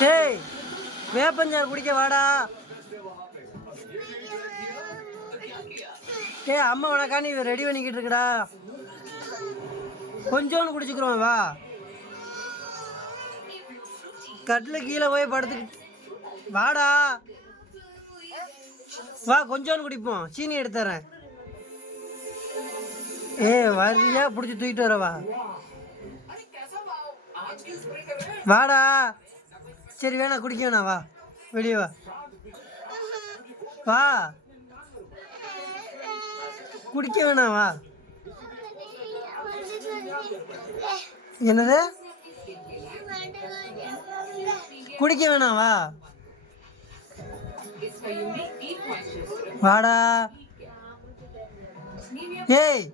டேய் வேப்பஞ்சாறு குடிக்க வாடா. டேய் அம்மா உனக்காண்டி ரெடி பண்ணிக்கிட்டு இருக்குடா. கொஞ்சோன்னு குடிச்சுக்கிறோம் வா. கட்டில் கீழே போய் படுத்துக்கிட்டு வாடா. வா கொஞ்சோன்னு குடிப்போம், சீனி எடுத்துறேன். வரியா பிடிச்சி தூக்கிட்டு வரவா. வாடா. சரி வேணா குடிக்க வேணா வா, வெளியே வா. வா குடிக்க வேணாம் வா. என்னது குடிக்க வேணாம் வா. வாடா. ஏய்